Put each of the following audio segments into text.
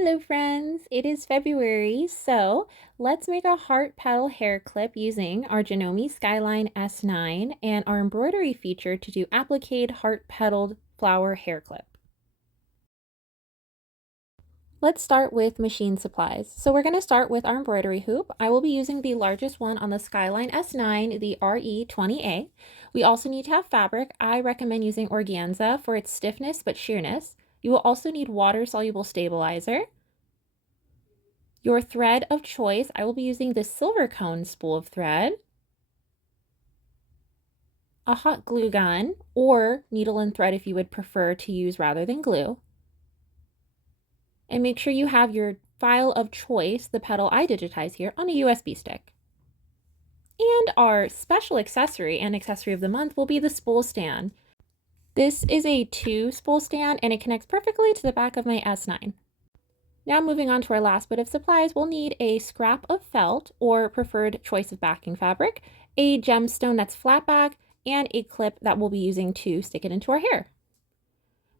Hello friends, it is February, so let's make a heart petal hair clip using our Janome Skyline S9 and our embroidery feature to do applique heart petaled flower hair clip. Let's start with machine supplies. So we're going to start with our embroidery hoop. I will be using the largest one on the Skyline S9, the RE20A. We also need to have fabric. I recommend using organza for its stiffness but sheerness. You will also need water-soluble stabilizer. Your thread of choice, I will be using the silver cone spool of thread, a hot glue gun, or needle and thread if you would prefer to use rather than glue. And make sure you have your file of choice, the petal I digitize here, on a USB stick. And our special accessory and accessory of the month will be the spool stand. This is a 2-spool stand and it connects perfectly to the back of my S9. Now moving on to our last bit of supplies, we'll need a scrap of felt or preferred choice of backing fabric, a gemstone that's flat back, and a clip that we'll be using to stick it into our hair.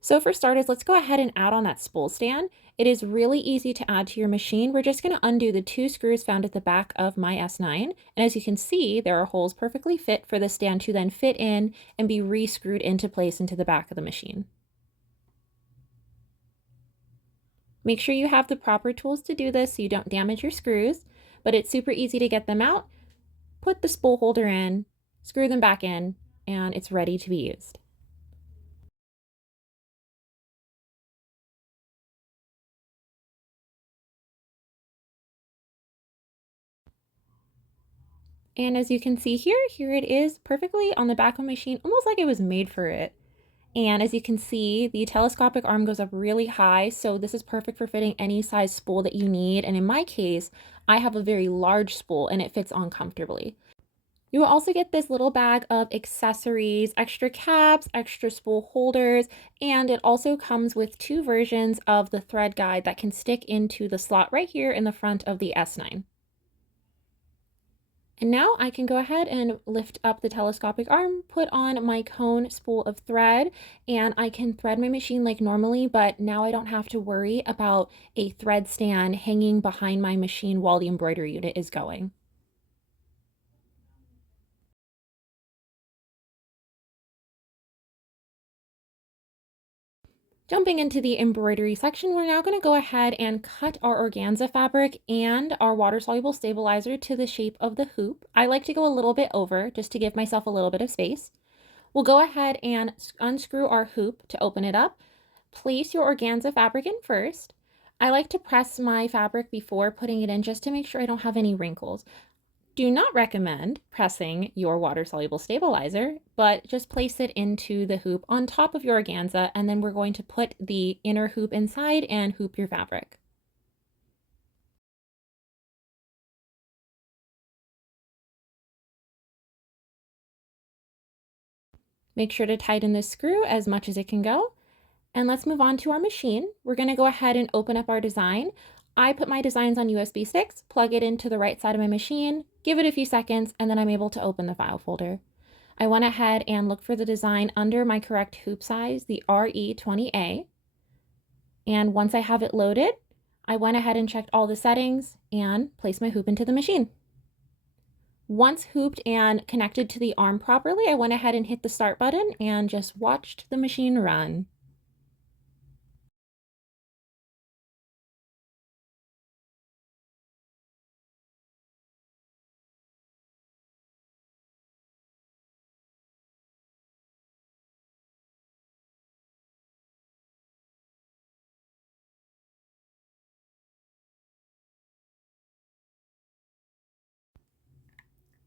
So for starters, let's go ahead and add on that spool stand. It is really easy to add to your machine. We're just going to undo the 2 screws found at the back of my S9. And as you can see, there are holes perfectly fit for the stand to then fit in and be re-screwed into place into the back of the machine. Make sure you have the proper tools to do this so you don't damage your screws, but it's super easy to get them out. Put the spool holder in, screw them back in, and it's ready to be used. And as you can see here it is perfectly on the back of the machine, almost like it was made for it. And as you can see, the telescopic arm goes up really high, so this is perfect for fitting any size spool that you need. And in my case, I have a very large spool and it fits on comfortably. You will also get this little bag of accessories, extra caps, extra spool holders, and it also comes with 2 versions of the thread guide that can stick into the slot right here in the front of the S9. And now I can go ahead and lift up the telescopic arm, put on my cone spool of thread, and I can thread my machine like normally, but now I don't have to worry about a thread stand hanging behind my machine while the embroidery unit is going. Jumping into the embroidery section, we're now going to go ahead and cut our organza fabric and our water-soluble stabilizer to the shape of the hoop. I like to go a little bit over just to give myself a little bit of space. We'll go ahead and unscrew our hoop to open it up. Place your organza fabric in first. I like to press my fabric before putting it in just to make sure I don't have any wrinkles. Do not recommend pressing your water-soluble stabilizer, but just place it into the hoop on top of your organza, and then we're going to put the inner hoop inside and hoop your fabric. Make sure to tighten this screw as much as it can go. And let's move on to our machine. We're going to go ahead and open up our design. I put my designs on USB sticks, plug it into the right side of my machine, give it a few seconds, and then I'm able to open the file folder. I went ahead and looked for the design under my correct hoop size, the RE20A. And once I have it loaded, I went ahead and checked all the settings and placed my hoop into the machine. Once hooped and connected to the arm properly, I went ahead and hit the start button and just watched the machine run.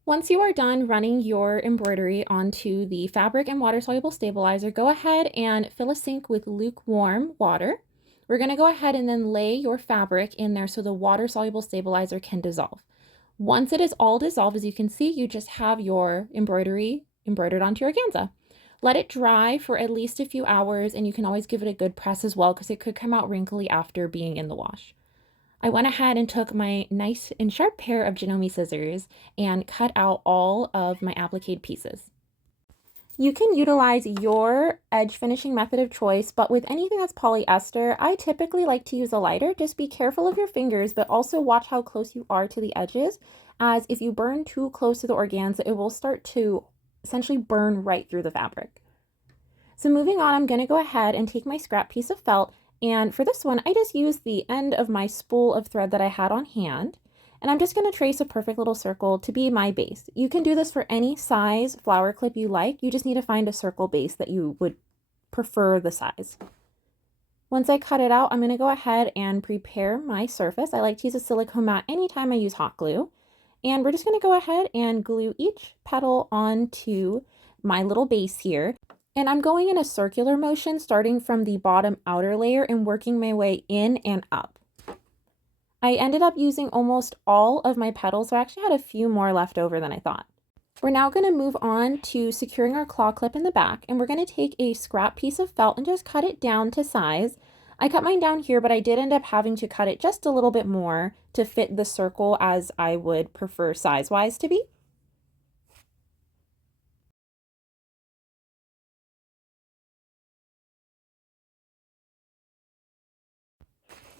Once you are done running your embroidery onto the fabric and water-soluble stabilizer, go ahead and fill a sink with lukewarm water. We're going to go ahead and then lay your fabric in there so the water-soluble stabilizer can dissolve. Once it is all dissolved, as you can see, you just have your embroidery embroidered onto your organza. Let it dry for at least a few hours, and you can always give it a good press as well because it could come out wrinkly after being in the wash. I went ahead and took my nice and sharp pair of Janome scissors and cut out all of my applique pieces. You can utilize your edge finishing method of choice, but with anything that's polyester, I typically like to use a lighter. Just be careful of your fingers, but also watch how close you are to the edges, as if you burn too close to the organza, it will start to essentially burn right through the fabric. So moving on, I'm gonna go ahead and take my scrap piece of felt, and for this one, I just used the end of my spool of thread that I had on hand. And I'm just going to trace a perfect little circle to be my base. You can do this for any size flower clip you like. You just need to find a circle base that you would prefer the size. Once I cut it out, I'm going to go ahead and prepare my surface. I like to use a silicone mat anytime I use hot glue. And we're just going to go ahead and glue each petal onto my little base here. And I'm going in a circular motion, starting from the bottom outer layer and working my way in and up. I ended up using almost all of my petals, so I actually had a few more left over than I thought. We're now going to move on to securing our claw clip in the back, and we're going to take a scrap piece of felt and just cut it down to size. I cut mine down here, but I did end up having to cut it just a little bit more to fit the circle as I would prefer size-wise to be.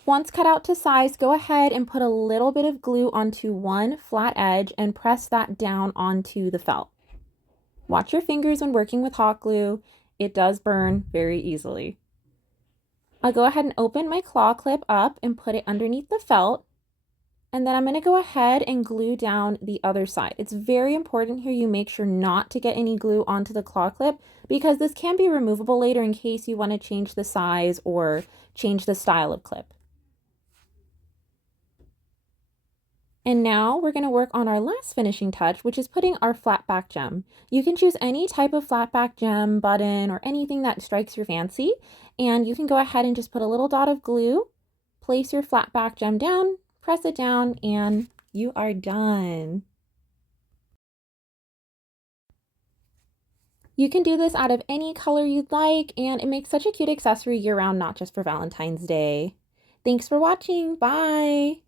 Once cut out to size, go ahead and put a little bit of glue onto one flat edge and press that down onto the felt. Watch your fingers when working with hot glue. It does burn very easily. I'll go ahead and open my claw clip up and put it underneath the felt. And then I'm going to go ahead and glue down the other side. It's very important here you make sure not to get any glue onto the claw clip, because this can be removable later in case you want to change the size or change the style of clip. And now we're going to work on our last finishing touch, which is putting our flat back gem. You can choose any type of flat back gem, button, or anything that strikes your fancy. And you can go ahead and just put a little dot of glue, place your flat back gem down, press it down, and you are done. You can do this out of any color you'd like, and it makes such a cute accessory year-round, not just for Valentine's Day. Thanks for watching. Bye!